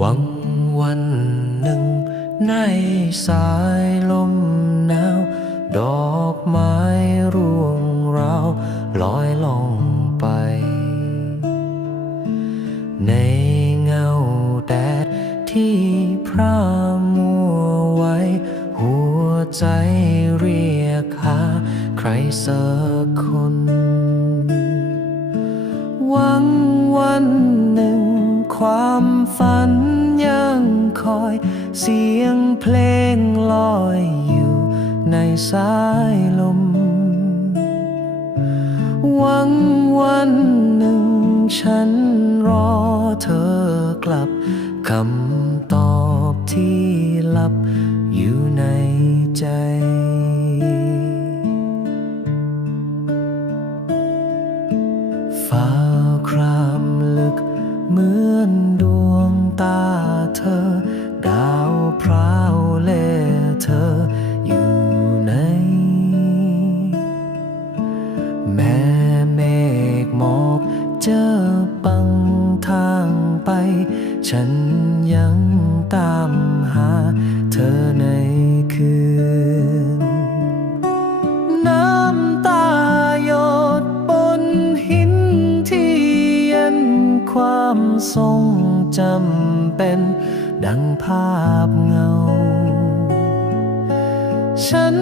วังวันหนึ่ง ในสายลมหนาว ดอกไม้ร่วงราวลอยล่องไป ในเงาแดดที่พร่ามัวไว้ หัวใจเรียกหาใครสักคนหวังวัน ความฝันยังคอย เสียงเพลงลอยอยู่ในสายลม หวังวันหนึ่งฉันรอเธอกลับคำตอบที่ลับอยู่ในใจฟ้า เธอ ดาวพราวเลเธออยู่ไหนแม่เมฆหมอกเจอบังทางไป ฉันยังตามหาเธอในคืน น้ำตาหยดบนหินที่เย็นความทรง จำเป็น ดังภาพเงา ฉัน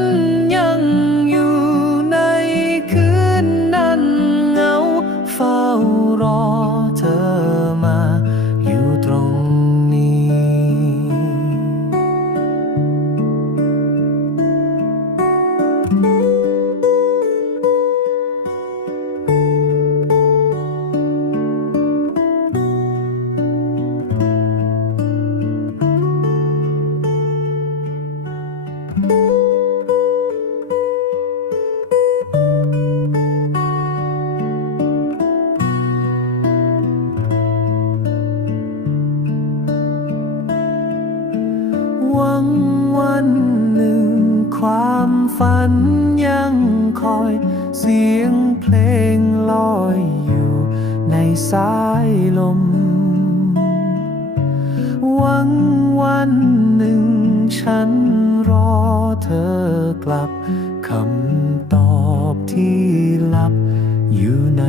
งวันหนึ่ง ความฝันยังคอย เสียงเพลงลอยอยู่ในสายลม หวังวันหนึ่ง ฉันรอเธอกลับคำตอบที่ลับอยู่ใน